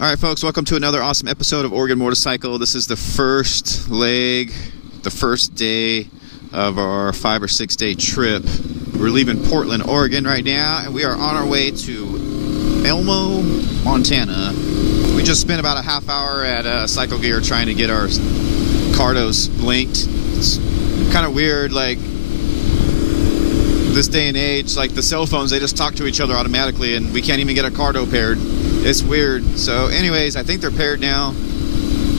Alright folks, welcome to another awesome episode of Oregon Motorcycle. This is the first leg, the first day of our 5 or 6 day trip. We're leaving Portland, Oregon right now, and we are on our way to Elmo, Montana. We just spent about a half hour at Cycle Gear trying to get our cardos linked. It's kind of weird, like this day and age, like the cell phones, they just talk to each other automatically and we can't even get a cardo paired. It's weird. So anyways, I think they're paired now.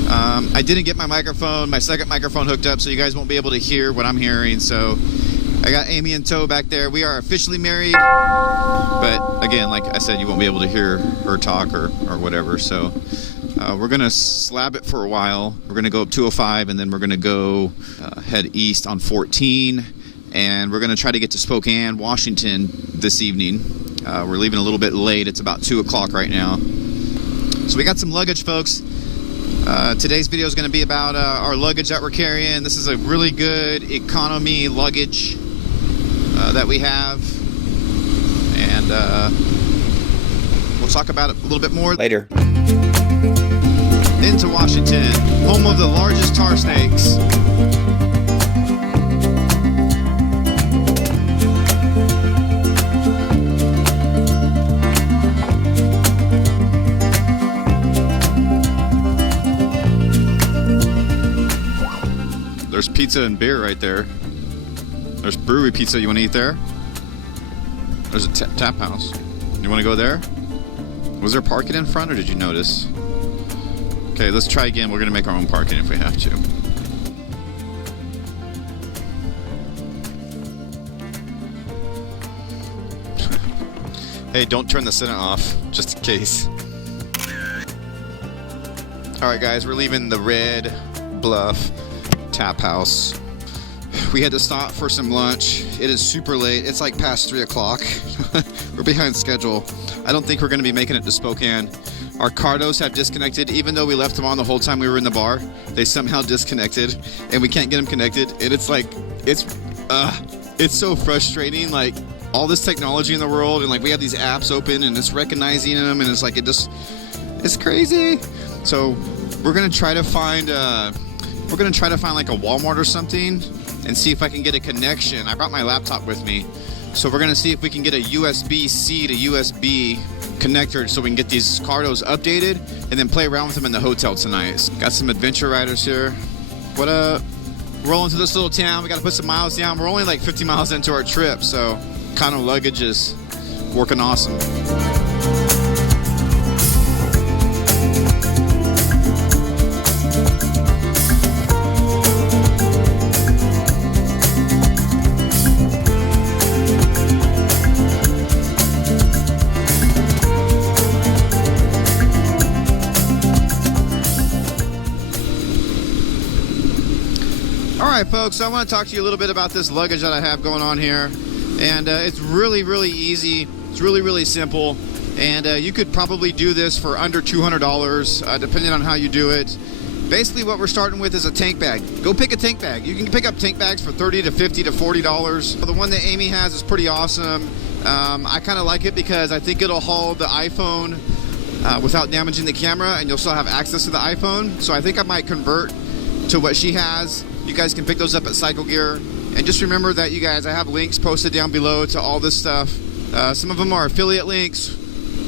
I didn't get my second microphone hooked up, so you guys won't be able to hear what I'm hearing. So I got Amy in tow back there. We are officially married, but again, like I said, you won't be able to hear her talk or whatever. So we're gonna slab it for a while. We're gonna go up 205 and then we're gonna go head east on 14, and we're gonna try to get to Spokane, Washington this evening. We're leaving a little bit late. It's about 2 o'clock right now. So we got some luggage, folks. Today's video is going to be about our luggage that we're carrying. This is a really good economy luggage that we have. And we'll talk about it a little bit more later. Into Washington, home of the largest tar snakes. There's pizza and beer right there. There's brewery pizza. You want to eat there? There's a tap house. You want to go there? Was there parking in front, or did you notice? Okay, let's try again. We're going to make our own parking if we have to. Hey, don't turn the Senate off, just in case. Alright guys, we're leaving the Red Bluff Tap House. We had to stop for some lunch. It is super late. It's like past 3 o'clock. We're behind schedule. I don't think we're going to be making it to Spokane. Our cardos have disconnected. Even though we left them on the whole time we were in the bar, they somehow disconnected and we can't get them connected. And it's like, it's so frustrating. Like all this technology in the world, and like we have these apps open and it's recognizing them, and it's like it's crazy. So we're going to try to find like a Walmart or something and see if I can get a connection. I brought my laptop with me. So we're gonna see if we can get a USB-C to USB connector so we can get these cardos updated and then play around with them in the hotel tonight. Got some adventure riders here. What up? Rolling to this little town. We gotta put some miles down. We're only like 50 miles into our trip, so kind of luggage is working awesome. Alright folks, so I want to talk to you a little bit about this luggage that I have going on here, and it's really easy. It's really simple, and you could probably do this for under $200 depending on how you do it. Basically what we're starting with is a tank bag. Go pick a tank bag. You can pick up tank bags for $30 to $50 to $40. The one that Amy has is pretty awesome. I kind of like it because I think it'll hold the iPhone without damaging the camera, and you'll still have access to the iPhone. So I think I might convert to what she has. You guys can pick those up at Cycle Gear. And just remember that, you guys, I have links posted down below to all this stuff. Some of them are affiliate links.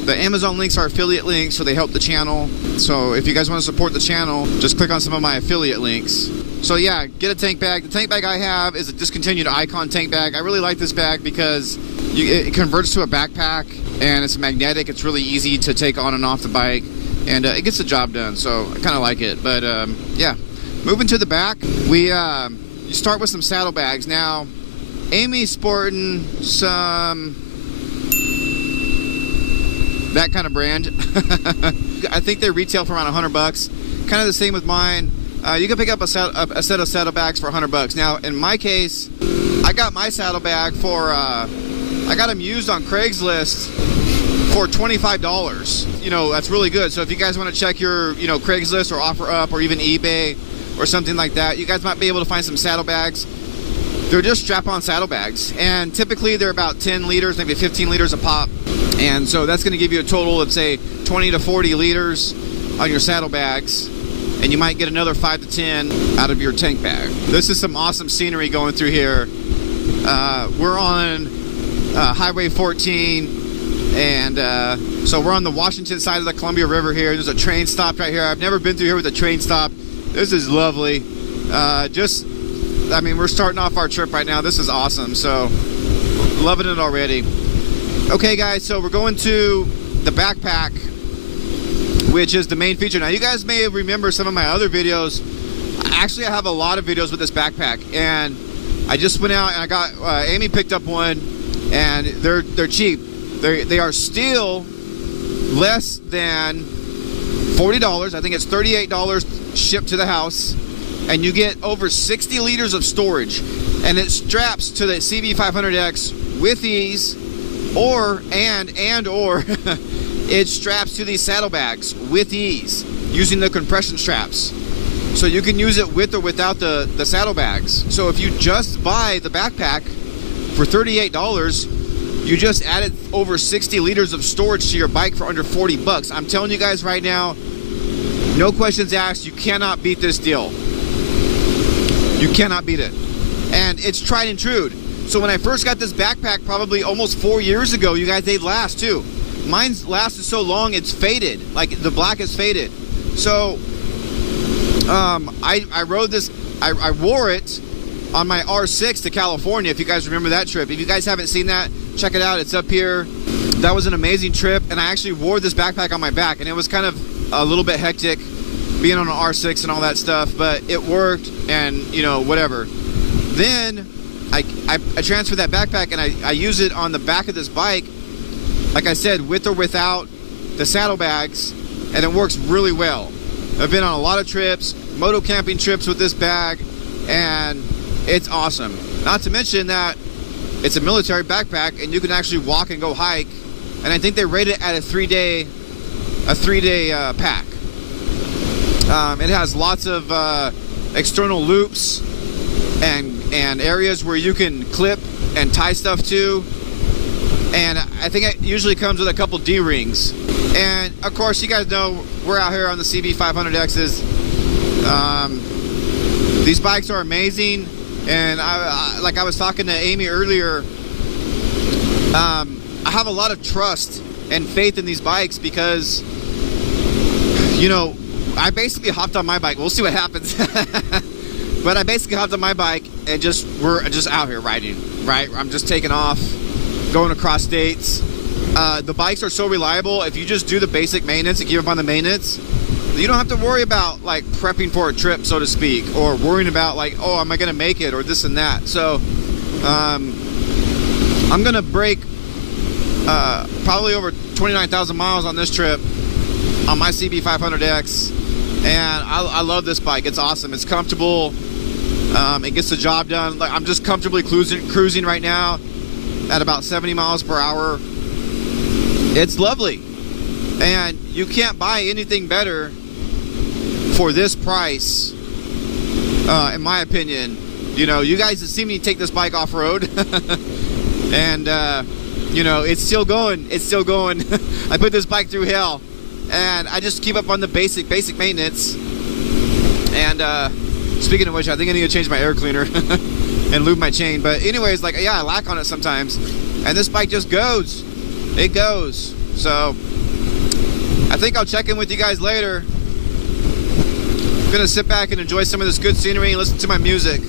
The Amazon links are affiliate links, so they help the channel. So if you guys want to support the channel, just click on some of my affiliate links. So yeah, get a tank bag. The tank bag I have is a discontinued Icon tank bag. I really like this bag because it converts to a backpack, and it's magnetic. It's really easy to take on and off the bike, and it gets the job done. So I kind of like it. But yeah. Moving to the back, you start with some saddlebags. Now, Amy's sporting some that kind of brand. I think they retail for around $100. Kind of the same with mine. You can pick up a set of saddlebags for $100. Now, in my case, I got my saddlebag for I got them used on Craigslist for $25. You know, that's really good. So if you guys want to check your, Craigslist or OfferUp or even eBay or something like that, you guys might be able to find some saddlebags. They're just strap-on saddlebags, and typically they're about 10 liters, maybe 15 liters a pop. And so that's going to give you a total of, say, 20 to 40 liters on your saddlebags, and you might get another 5 to 10 out of your tank bag. This is some awesome scenery going through here. We're on Highway 14, and so we're on the Washington side of the Columbia River here. There's a train stop right here. I've never been through here with a train stop. This is lovely. I mean, we're starting off our trip right now. This is awesome. So, loving it already. Okay, guys, so we're going to the backpack, which is the main feature. Now, you guys may remember some of my other videos. Actually, I have a lot of videos with this backpack, and I just went out and I got Amy picked up one, and they're cheap. They are still less than $40. I think it's $38 shipped to the house, and you get over 60 liters of storage, and it straps to the CB500X with ease, or it straps to these saddlebags with ease using the compression straps. So you can use it with or without the saddlebags. So if you just buy the backpack for $38, you just added over 60 liters of storage to your bike for under 40 bucks. I'm telling you guys right now, no questions asked, you cannot beat this deal. You cannot beat it. And it's tried and true. So when I first got this backpack probably almost 4 years ago, you guys, they'd last too. Mine's lasted so long it's faded. Like the black is faded. So I rode this, I wore it on my R6 to California, if you guys remember that trip. If you guys haven't seen that, check it out. It's up here. That was an amazing trip, and I actually wore this backpack on my back, and it was kind of a little bit hectic being on an R6 and all that stuff, but it worked, and you know, whatever. Then I transferred that backpack, and I use it on the back of this bike, like I said, with or without the saddlebags, and it works really well. I've been on a lot of trips, moto camping trips with this bag, and it's awesome. Not to mention that it's a military backpack, and you can actually walk and go hike, and I think they rate it at a three-day pack. It has lots of external loops and areas where you can clip and tie stuff to, and I think it usually comes with a couple D-rings. And of course, you guys know we're out here on the CB500Xs. These bikes are amazing, and like I was talking to Amy earlier, I have a lot of trust and faith in these bikes because, you know, I basically hopped on my bike. We'll see what happens. But I basically hopped on my bike and we're just out here riding, right? I'm just taking off, going across states. The bikes are so reliable. If you just do the basic maintenance and keep up on the maintenance, you don't have to worry about like prepping for a trip, so to speak, or worrying about like, oh, am I going to make it, or this and that. So I'm going to break probably over 29,000 miles on this trip on my CB500X. And I love this bike. It's awesome. It's comfortable. It gets the job done. Like, I'm just comfortably cruising right now at about 70 miles per hour. It's lovely. And you can't buy anything better for this price, in my opinion. You know, you guys have seen me take this bike off-road. And, you know, it's still going. It's still going. I put this bike through hell. And I just keep up on the basic maintenance. And speaking of which, I think I need to change my air cleaner and lube my chain. But anyways, like, yeah, I lack on it sometimes. And this bike just goes. It goes. So I think I'll check in with you guys later. I'm gonna sit back and enjoy some of this good scenery and listen to my music.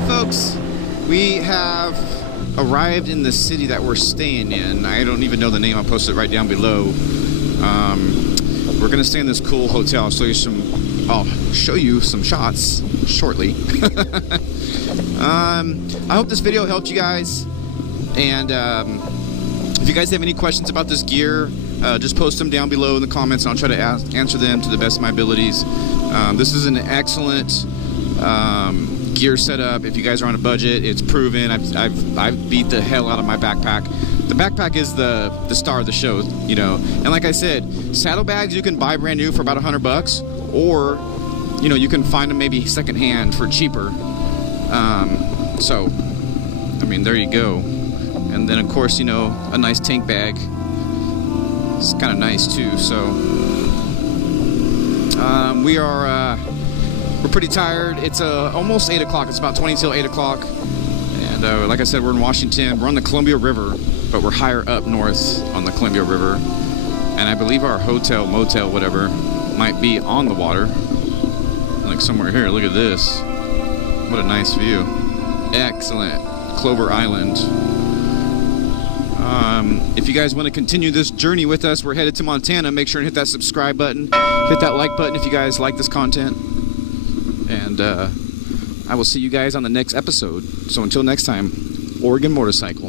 right, folks, we have arrived in the city that we're staying in. I don't even know the name. I'll post it right down below. We're gonna stay in this cool hotel. I'll show you some shots shortly. I hope this video helped you guys, and if you guys have any questions about this gear, just post them down below in the comments, and I'll try to answer them to the best of my abilities. This is an excellent gear setup. If you guys are on a budget, it's proven. I've beat the hell out of my backpack. The backpack is the star of the show, you know. And like I said, saddlebags you can buy brand new for about $100, or you know, you can find them maybe secondhand for cheaper. So I mean, there you go. And then of course, you know, a nice tank bag. It's kind of nice too. So we're pretty tired. It's almost 8 o'clock. It's about 20 till 8 o'clock. And like I said, we're in Washington. We're on the Columbia River, but we're higher up north on the Columbia River. And I believe our hotel, motel, whatever, might be on the water. Like somewhere here. Look at this. What a nice view. Excellent. Clover Island. If you guys want to continue this journey with us, we're headed to Montana. Make sure and hit that subscribe button. Hit that like button if you guys like this content. And I will see you guys on the next episode. So until next time, Oregon Motorcycle.